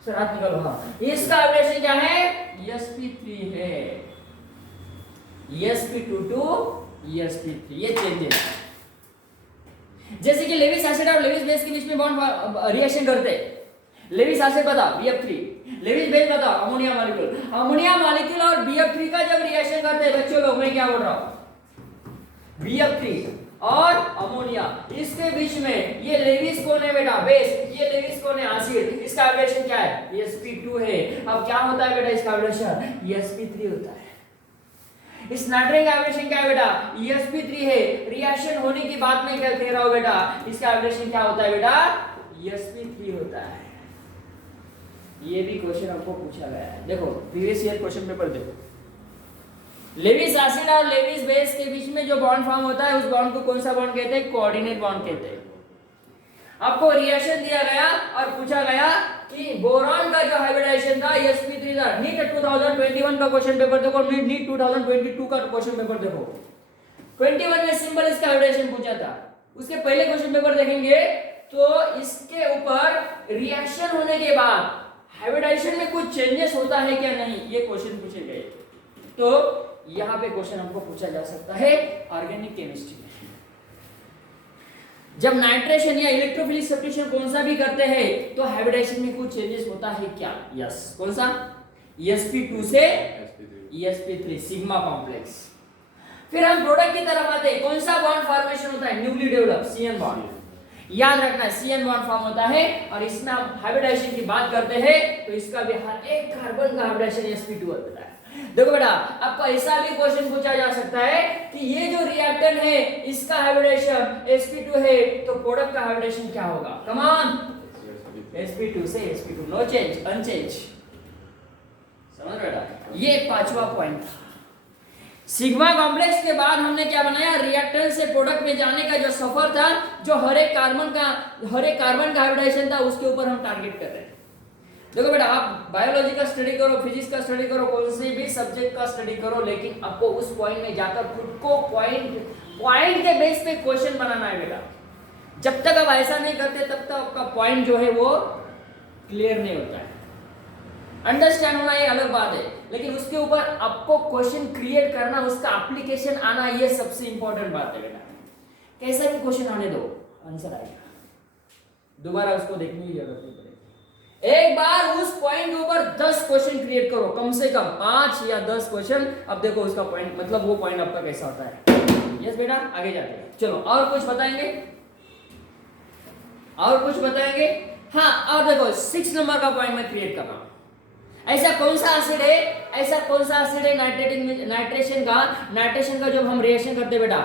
सर हाथ निकालो, हाँ, इसका हाइब्रिडाइजेशन क्या है, sp3 है, sp2 to sp3, ये चेंजेस है। जैसे कि लेविस एसिड और लेविस बेस के बीच में बॉन्ड रिएक्शन करते हैं। लेविस एसिड बता BF3, लेविस बेस बता अमोनिया मॉलिक्यूल। अमोनिया मॉलिक्यूल और BF3 का जब रिएक्शन करते हैं बच्चों लोग, मैं क्या बोल रहा हूं, BF3 और अमोनिया, इसके बीच में ये लेविस कौन है बेटा, बेस, ये लेविस कौन है, एसिड। इसका हाइब्रिडेशन क्या है, sp2 है। अब क्या होता है बेटा इसका हाइब्रिडेशन, sp3 होता है। इस नाइट्रेट का हाइब्रिडेशन क्या है बेटा, sp3 है। रिएक्शन होने के बाद में क्या कह रहा हूं बेटा, इसका हाइब्रिडेशन क्या होता है बेटा, sp3 होता है। ये भी क्वेश्चन आपको पूछा गया है। देखो प्रीवियस ईयर क्वेश्चन पेपर देखो, लेविस एसिड और लेविस बेस के बीच में जो बॉन्ड फॉर्म होता है, उस बॉन्ड को कौन सा बॉन्ड कहते हैं, कोऑर्डिनेट बॉन्ड कहते हैं। आपको रिएक्शन दिया गया और पूछा गया कि बोरॉन का जो हाइब्रिडाइजेशन था sp3 था। नीट 2021 का क्वेश्चन पेपर देखो, नीट 2022 का क्वेश्चन पेपर देखो, 21 में सिंपल इसका हाइब्रिडाइजेशन पूछा था। उसके पहले क्वेश्चन पेपर देखेंगे तो इसके ऊपर रिएक्शन होने के बाद हाइब्रिडाइजेशन में कुछ चेंजेस होता है क्या नहीं, ये क्वेश्चन पूछे गए। तो यहाँ पे क्वेश्चन हमको पूछा जा सकता है ऑर्गेनिक केमिस्ट्री में, जब नाइट्रेशन या इलेक्ट्रोफिलिक सब्स्टिट्यूशन कौन सा भी करते हैं तो हाइब्रिडाइजेशन में कुछ चेंजेस होता है क्या, यस। कौन सा, sp2 से sp3 सिग्मा कॉम्प्लेक्स। फिर हम प्रोडक्ट की तरफ आते हैं, कौन सा बॉन्ड फॉर्मेशन होता है, न्यूली डेवलप CN बॉन्ड। याद रखना CN बॉन्ड फॉर्म होता है और इसमें हम हाइब्रिडाइजेशन की बात करते हैं तो इसका भी हर एक कार्बन का हाइब्रिडाइजेशन sp2 होता है। देखो बेटा आपको ऐसा भी क्वेश्चन पूछा जा सकता है कि ये जो रिएक्टेंट है इसका हाइब्रिडेशन sp2 है तो प्रोडक्ट का हाइब्रिडेशन क्या होगा? कम ऑन, sp2 से sp2, नो चेंज, अनचेंज। समझ बेटा, ये पांचवा पॉइंट था। सिग्मा कॉम्प्लेक्स के बाद हमने क्या बनाया? रिएक्टेंट से प्रोडक्ट में जाने का जो सफर था, जो हर एक कार्बन का हाइब्रिडेशन था, उसके ऊपर हम टारगेट कर रहे हैं। देखो बेटा आप बायोलॉजी का स्टडी करो, फिजिक्स का स्टडी करो, कौन से भी सब्जेक्ट का स्टडी करो, लेकिन आपको उस पॉइंट में जाकर खुद को पॉइंट के बेस पे क्वेश्चन बनाना है बेटा। जब तक आप ऐसा नहीं करते तब तक आपका पॉइंट जो है वो क्लियर नहीं होता है। अंडरस्टैंड होना ये अलग बात है, लेकिन उसके ऊपर आपको क्वेश्चन क्रिएट करना, उसका एप्लीकेशन आना, ये सबसे इंपॉर्टेंट बात है बेटा। कैसा भी क्वेश्चन आने दो, आंसर आएगा, दोबारा उसको देखने की जरूरत नहीं पड़ेगी। एक बार उस पॉइंट के ऊपर 10 क्वेश्चन क्रिएट करो, कम से कम 5 या 10 क्वेश्चन। अब देखो उसका पॉइंट, मतलब वो पॉइंट आपका कैसा होता है। यस बेटा, आगे जाते हैं। चलो और कुछ बताएंगे, और कुछ बताएंगे? हाँ, और देखो 6 नंबर का पॉइंट मैं क्रिएट कर रहा हूं। ऐसा कौन सा एसिड है, ऐसा कौन सा एसिड है नाइट्रेशन का जब हम रिएक्शन करते हैं बेटा,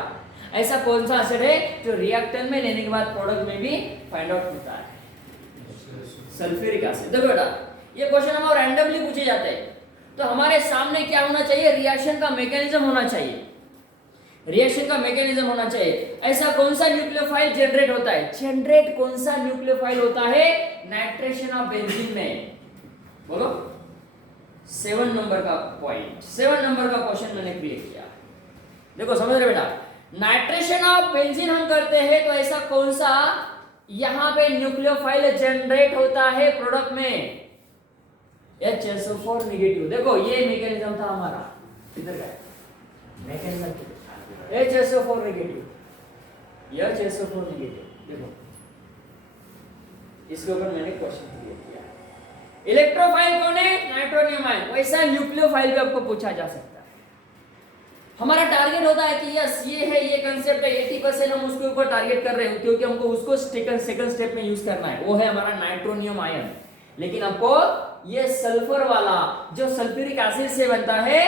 ऐसा कौन सा एसिड है जो रिएक्टेंट में लेने के बाद प्रोडक्ट में भी फाइंड आउट होता है? Sulphuric acid. देखो बेटा ये क्वेश्चन हमारे रैंडमली पूछे जाते हैं, तो हमारे सामने क्या होना चाहिए? रिएक्शन का मैकेनिज्म होना चाहिए, रिएक्शन का मैकेनिज्म होना चाहिए। ऐसा कौन सा न्यूक्लियोफाइल जनरेट होता है? जनरेट कौन सा न्यूक्लियोफाइल होता है नाइट्रेशन ऑफ बेंजीन में? बोलो। 7 नंबर का पॉइंट, 7 नंबर का क्वेश्चन मैंने क्रिएट किया। देखो समझ रहे बेटा, नाइट्रेशन ऑफ बेंजीन हम करते हैं तो ऐसा कौन सा यहां पे न्यूक्लियोफाइल जनरेट होता है प्रोडक्ट में? HSO4 negative. देखो ये मैकेनिज्म था हमारा, इधर का mechanism HSO4 negative, HSO4 negative. देखो इसके ऊपर मैंने क्वेश्चन क्रिएट किया। इलेक्ट्रोफाइल कौन है? Nitronium ion. वैसा न्यूक्लियोफाइल भी आपको पूछा जा सकता है। हमारा टारगेट होता है कि यस ये है, ये कांसेप्ट है, 80% हम उसके ऊपर टारगेट कर रहे हैं क्योंकि हमको उसको सेकंड स्टेप में यूज करना है, वो है हमारा नाइट्रोनियम आयन। लेकिन आपको ये सल्फर वाला जो सल्फ्यूरिक एसिड से बनता है,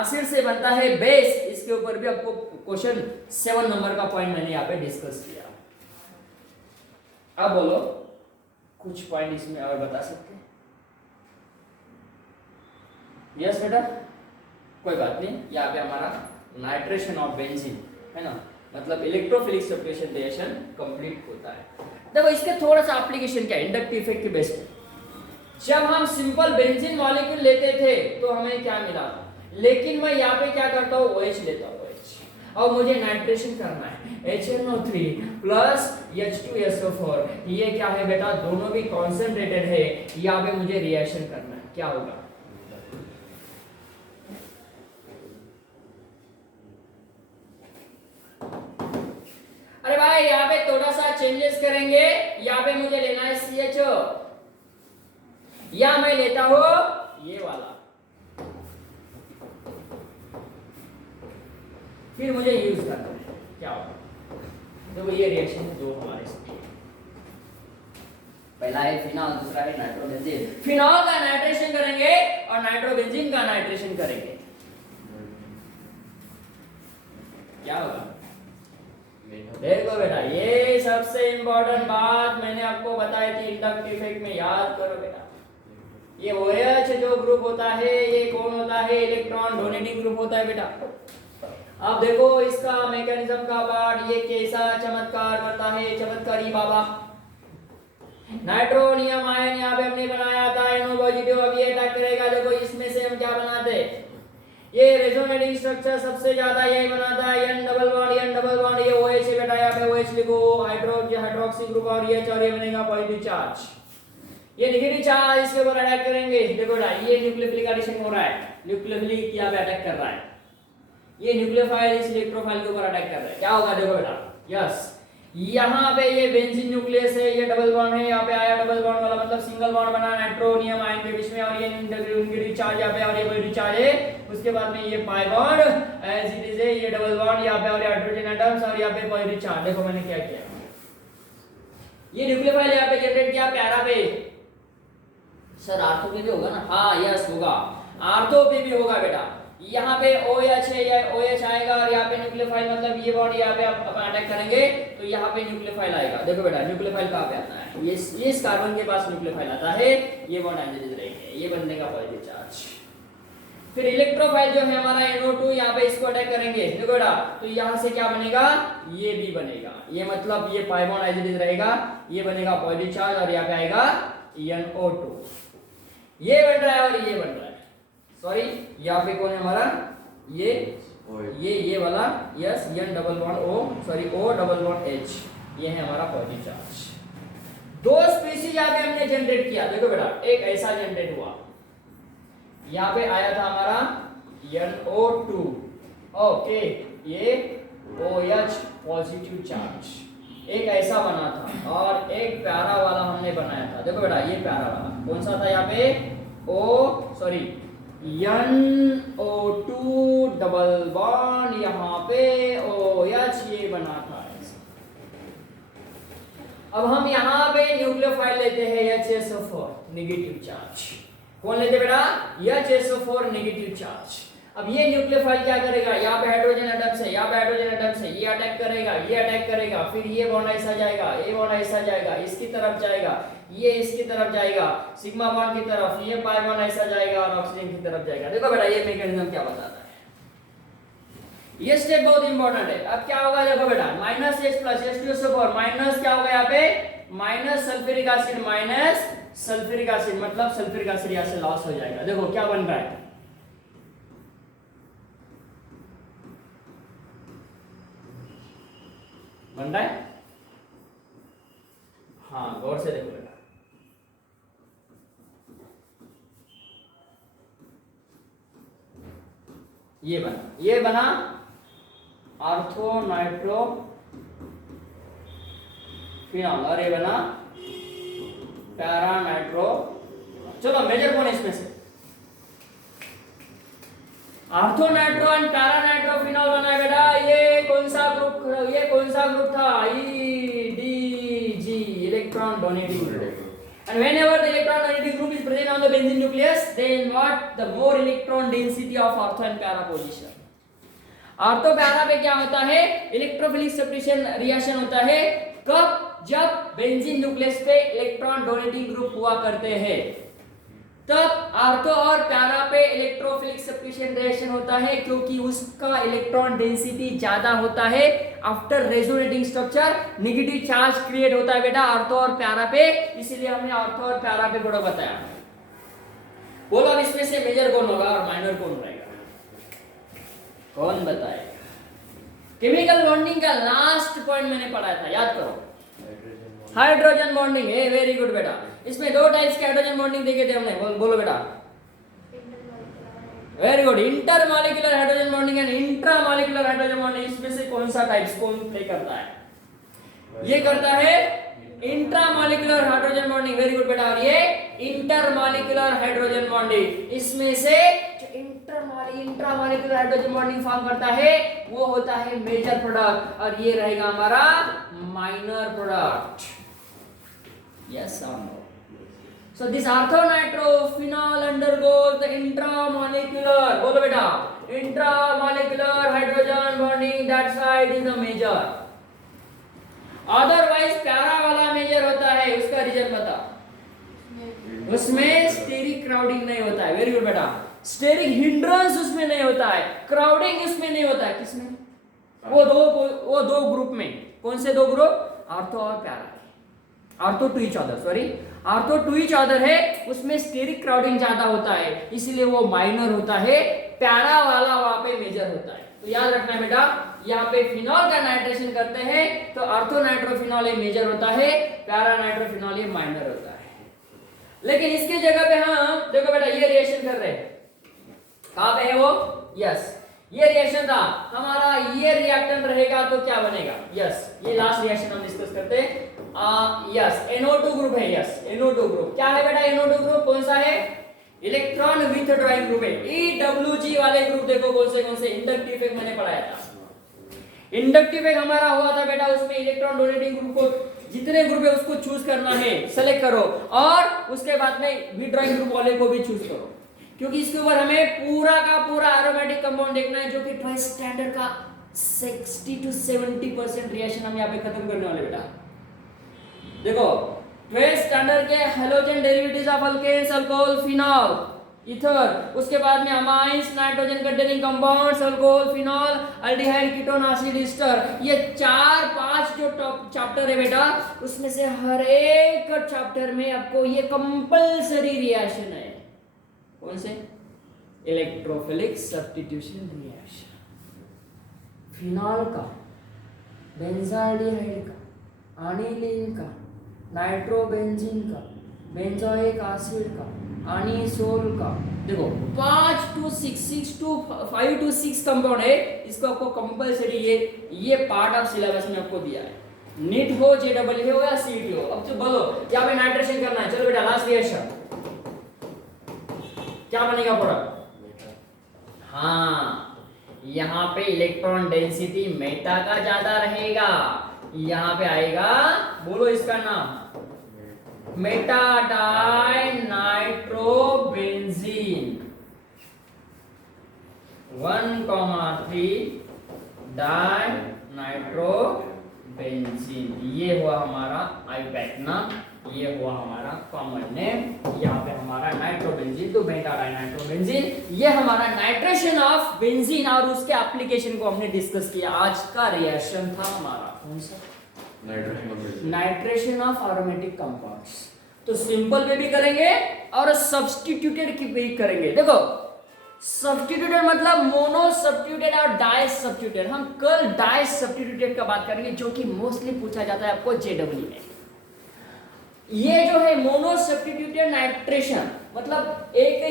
एसिड से बनता है बेस, इसके ऊपर भी आपको क्वेश्चन 7 नंबर का पॉइंट मैंने यहाँ पे डिस्कस किया। अब बोलो कुछ पॉइंट इसमें और बता सकते हैं? यस बेटा, कोई बात नहीं। यहाँ पे हमारा नाइट्रेशन ऑफ बेंजीन है ना, मतलब इलेक्ट्रोफिलिक सेपरेशन रिएक्शन कंप्लीट होता है। देखो इसके थोड़ा सा एप्लीकेशन क्या है इंडक्टिव इफेक्ट के बेस पे। जब हम सिंपल बेंजीन मॉलिक्यूल लेते थे तो हमें क्या मिला, लेकिन मैं यहाँ पे क्या करता हूँ, OH लेता हूँ, OH, और मुझे नाइट्रेशन करना है HNO3 प्लस H2SO4। ये क्या है बेटा, दोनों भी कॉन्सेंट्रेटेड है, यहाँ पे मुझे रिएक्शन करना है, क्या होगा? अरे भाई यहाँ पे थोड़ा सा चेंजेस करेंगे, यहाँ पे मुझे लेना है CHO, या मैं लेता हूं ये वाला, फिर मुझे यूज करना है, क्या होगा? देखो ये रिएक्शन दो हमारे साथ, पहला है फिनॉल, दूसरा है नाइट्रोबेंजीन। फिनॉल का नाइट्रेशन करेंगे और नाइट्रोबेंजीन का नाइट्रेशन करेंगे, क्या होगा? देखो बेटा ये सबसे इंपॉर्टेंट बात मैंने आपको बताई थी इंडक्टिव इफेक्ट में, याद करो बेटा। ये OH जो ग्रुप होता है ये कौन होता है? इलेक्ट्रॉन डोनेटिंग ग्रुप होता है बेटा। अब देखो इसका मैकेनिज्म का पार्ट, ये कैसा चमत्कार करता है, चमत्कारी बाबा। नाइट्रोनियम आयन यहाँ पे हमने बनाया था NO पॉजिटिव, अब ये अटैक करेगा। देखो इसमें से हम क्या बनाते, ये रेजोनेटिंग स्ट्रक्चर सबसे ज्यादा यही बनाता है, N डबल बॉन्ड, ये OH है बेटा, यहाँ पे OH लिखो, हाइड्रोक्सी ग्रुप, और ये बनेगा पॉजिटिव चार्ज। ये नेगेटिव चार्ज इसके ऊपर अटैक करेंगे। देखो बेटा ये न्यूक्लियोफिलिक एडिशन हो रहा है, न्यूक्लियोफिलिक यहाँ पे अटैक कर रहा है, ये न्यूक्लियोफाइल इस इलेक्ट्रोफाइल के ऊपर अटैक कर रहा है, क्या होगा? देखो बेटा यस, यहाँ पे ये बेंजीन न्यूक्लियस है, ये डबल बॉन्ड है, यहाँ पे आया डबल बॉन्ड वाला, मतलब सिंगल बॉन्ड बना नाइट्रोनियम आयन के बीच में, और ये नेगेटिव चार्ज यहाँ पे और ये पॉजिटिव चार्ज है। उसके बाद में ये pi bond as it is है, ये डबल बॉन्ड यहाँ पे और हाइड्रोजन एटम्स, और यहाँ पे पॉजिटिव चार्ज। देखो मैंने क्या किया, ये न्यूक्लियोफाइल यहाँ पे जनरेट किया पैरा पे। सर आर्थो पे भी होगा ना? हाँ यस होगा, आर्थो पे भी होगा बेटा। यहाँ पे OH है, या OH आएगा और यहाँ पे न्यूक्लियोफाइल मतलब ये बॉन्ड यहाँ पे अपन अटैक करेंगे तो यहाँ पे न्यूक्लियोफाइल आएगा। देखो बेटा न्यूक्लियोफाइल कहाँ पे आता है? ये इस कार्बन के पास न्यूक्लियोफाइल आता है, ये बॉन्ड एज इट इज रहेंगे, ये बनने का पॉजिटिव चार्ज। फिर इलेक्ट्रोफाइल जो है हमारा NO2 यहाँ पे इसको अटैक करेंगे। देखो बेटा तो यहाँ से क्या बनेगा? ये भी बनेगा, ये मतलब ये pi bond as it is रहेगा, ये बनेगा पॉजिटिव चार्ज और यहाँ पे आएगा NO2। ये बन रहा है और ये बन रहा है, सॉरी यहाँ पे कौन है हमारा? ये वाला yes N double bond O, sorry O double bond H, ये है हमारा पॉजिटिव चार्ज। दो स्पीशीज यहाँ पे हमने जनरेट किया। देखो बेटा एक ऐसा जनरेट हुआ, यहाँ पे आया था हमारा NO2, ओके, ये OH पॉजिटिव चार्ज, एक ऐसा बना था और एक प्यारा वाला हमने बनाया था। देखो बेटा ये प्यारा वाला कौन सा था? यहाँ पे NO2 डबल बॉन्ड, यहाँ पे OH ये बना था। अब हम यहाँ पे न्यूक्लियोफाइल लेते हैं HSO4 नेगेटिव चार्ज। कौन लेते बेटा? HSO4 negative charge. अब ये न्यूक्लियोफाइल क्या करेगा? यहाँ पे हाइड्रोजन एटम्स है, यहाँ पे हाइड्रोजन एटम्स है, ये अटैक करेगा, ये अटैक करेगा, फिर ये बॉन्ड ऐसा जाएगा, ये बॉन्ड ऐसा जाएगा, इसकी तरफ जाएगा, ये इसकी तरफ जाएगा, सिग्मा बॉन्ड की तरफ, ये पाई बॉन्ड ऐसा जाएगा और ऑक्सीजन की तरफ जाएगा। देखो बेटा ये मैकेनिज्म क्या बताता है, ये स्टेप बहुत इंपॉर्टेंट है। अब क्या होगा? देखो बेटा minus H plus H2SO4 minus क्या होगा? यहाँ पे minus sulphuric acid, minus sulphuric acid मतलब सल्फ्यूरिक एसिड यहाँ से लॉस हो जाएगा। देखो क्या बन रहा है? बन रहा है, हाँ गौर से देखो बेटा, ये बना आर्थो नाइट्रो फिनॉल और ये बना पैरा नाइट्रो। चलो मेजर कौन है इसमें से? Ortho nitro and para nitro phenol बना है बेटा। ये कौन सा ग्रुप था? EDG, electron donating group. And whenever the electron donating group is present on the benzene nucleus, then what? The more electron density of ortho and para position. Ortho para पे क्या होता है? इलेक्ट्रोफिलिक सब्स्टिट्यूशन रिएक्शन होता है। कब? जब benzene nucleus पे electron donating group हुआ करते हैं, तब ऑर्थो और पैरा पे इलेक्ट्रोफिलिक सब्स्टिट्यूशन रिएक्शन होता है, क्योंकि उसका इलेक्ट्रॉन डेंसिटी ज्यादा होता है। After resonating structure negative charge create होता है बेटा ऑर्थो और पैरा पे, इसीलिए हमने ऑर्थो और पैरा पे गुण बताया। बोलो अब इसमें से मेजर कौन होगा और माइनर कौन रहेगा? कौन बताएगा? केमिकल बॉन्डिंग का लास्ट पॉइंट मैंने पढ़ाया था, याद करो। हाइड्रोजन बॉन्डिंग है, वेरी गुड बेटा। इसमें दो टाइप्स के हाइड्रोजन बॉन्डिंग देखे थे हमने, बोलो बेटा। Very good, intermolecular hydrogen bonding and intramolecular hydrogen bonding. इसमें से कौन सा टाइप्स कौन प्ले करता है? ये करता है intramolecular hydrogen bonding, very good बेटा। और ये इंटरमॉलिक्यूलर हाइड्रोजन बॉन्डिंग, इसमें से इंट्रामॉलिक्यूलर हाइड्रोजन बॉन्डिंग फॉर्म करता है वो होता है मेजर प्रोडक्ट, और ये रहेगा हमारा माइनर प्रोडक्ट। यस और no? So this orthonitrophenol undergoes the intramolecular, बोलो बेटा, intramolecular hydrogen bonding, that's why it is a major. Otherwise प्यारा वाला मेजर होता है, उसका रीजन बता। उसमें स्टेरिक क्राउडिंग नहीं होता है, वेरी गुड बेटा। स्टेरिक हिंड्रेंस उसमें नहीं होता है, क्राउडिंग उसमें नहीं होता है। किसमें? वो दो ग्रुप में। कौन से दो ग्रुप? ऑर्थो और para. Ortho to each other, sorry, ortho to each other है, उसमें स्टेरिक क्राउडिंग ज्यादा होता है, इसलिए वो माइनर होता है। पैरा वाला वहां पे मेजर होता है। तो याद रखना है बेटा, यहाँ पे फिनॉल का नाइट्रेशन करते हैं तो ऑर्थो नाइट्रोफिनॉल ये मेजर होता है, पैरा नाइट्रोफिनॉल ये माइनर होता है। लेकिन इसके जगह पे हम देखो बेटा ये रिएक्शन कर रहे हैं, कहां पे है वो? यस, ये रिएक्शन था हमारा, ये रिएक्टेंट रहेगा तो क्या बनेगा? यस, ये लास्ट रिएक्शन हम डिस्कस करते हैं। यस, NO2 ग्रुप है। यस, NO2 ग्रुप क्या है बेटा? NO2 ग्रुप कौन सा है? इलेक्ट्रॉन विथड्रॉइंग ग्रुप है। EWG वाले ग्रुप देखो कौन से इंडक्टिव इफेक्ट मैंने पढ़ाया था। इंडक्टिव इफेक्ट हमारा हुआ था बेटा, उसमें इलेक्ट्रॉन डोनेटिंग ग्रुप को जितने ग्रुप है उसको चूज करना है, सेलेक्ट करो और उसके बाद में विड्रॉइंग ग्रुप वाले को भी चूज करो, क्योंकि इसके ऊपर हमें पूरा का पूरा एरोमेटिक कंपाउंड देखना है जो कि ट्वाइस स्टैंडर्ड का 60 to 70% रिएक्शन हम यहाँ पे खत्म करने वाले बेटा। देखो ट्वाइस स्टैंडर्ड के halogen derivatives of alkanes, alcohol, phenol, ether, उसके बाद में amines, nitrogen containing compounds, alcohol, phenol, aldehyde, ketone, acid, ester, ये 4-5 जो टॉप चैप्टर है बेटा, उसमें से हर एक चैप्टर में आपको ये कंपलसरी रिएक्शन है। कौन से? Electrophilic substitution reaction. फिनॉल का, बेंजाल्डिहाइड का, एनिलीन का, नाइट्रोबेंजीन का, बेंजोइक एसिड का, एनिसोल का, देखो 5 to 6 कंपाउंड है, इसको आपको कंपलसरी ये पार्ट ऑफ सिलेबस में आपको दिया है। नीट हो, जेडब्ल्यू हो या सीईटी हो। अब तो बोलो यहाँ पे नाइट्रेशन करना है, चलो बेटा लास्ट रिएक्शन क्या बनेगा प्रोडक्ट? हाँ, यहाँ पे इलेक्ट्रॉन डेंसिटी मेटा का ज्यादा रहेगा, यहाँ पे आएगा, बोलो इसका नाम, meta di nitrobenzene 1,3 di nitrobenzene. ये हुआ हमारा आईपैक नाम, ये हुआ हमारा कॉमन नेम, यहाँ पे हमारा नाइट्रोबेंजीन तो बेटा डाई नाइट्रोबेंजीन। ये हमारा नाइट्रेशन ऑफ बेंजीन और उसके एप्लीकेशन को हमने डिस्कस किया। आज का रिएक्शन था हमारा कौन सा? Nitration of aromatic compounds. तो सिंपल वे भी करेंगे और सब्स्टिट्यूटेड की भी करेंगे। देखो सब्स्टिट्यूटेड मतलब मोनो सब्स्टिट्यूटेड और डाई सब्स्टिट्यूटेड। हम कल डाई सब्स्टिट्यूटेड का बात करेंगे जो कि मोस्टली पूछा जाता है आपको जेडब्ल्यू में। ये जो है मोनो सब्स्टिट्यूटेड नाइट्रेशन मतलब एक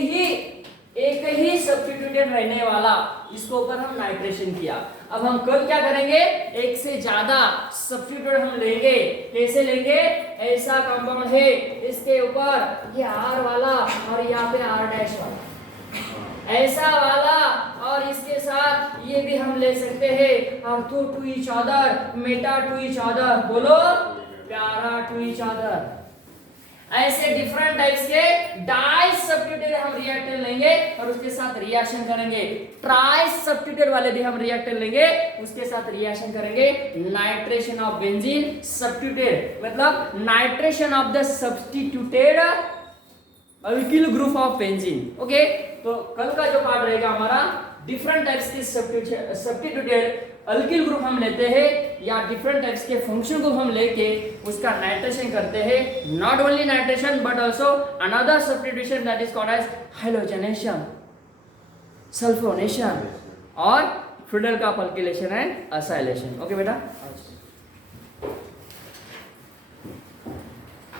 ही सब्स्टिट्यूटेड रहने वाला, इसको ऊपर हम नाइट्रेशन किया। अब हम कल क्या करेंगे, एक से ज्यादा सब्स्टिट्यूट हम लेंगे। कैसे लेंगे? ऐसा कंपाउंड है, इसके ऊपर ये R वाला और यहाँ पे R डैश वाला, ऐसा वाला, और इसके साथ ये भी हम ले सकते हैं ortho to each other, meta to each other, बोलो प्यारा टू ईच अदर। ऐसे डिफरेंट टाइप्स के डाई सब्स्टिट्यूटेड हम रिएक्टेंट लेंगे और उसके साथ रिएक्शन करेंगे। ट्राई सब्स्टिट्यूटेड वाले भी हम रिएक्टेंट लेंगे, उसके साथ रिएक्शन करेंगे। नाइट्रेशन ऑफ बेंजीन सब्स्टिट्यूटेड मतलब nitration of the substituted alkyl group of benzene. Okay, तो कल का जो पार्ट रहेगा हमारा डिफरेंट टाइप्स के सब्स्टिट्यूटेड अल्किल ग्रुप हम लेते हैं या डिफरेंट टाइप्स के फंक्शन ग्रुप हम लेके उसका नाइट्रेशन करते हैं। Not only nitration but also another substitution that is called as halogenation, sulphonation और फ्रीडल का अल्किलेशन एंड असाइलेशन। ओके बेटा।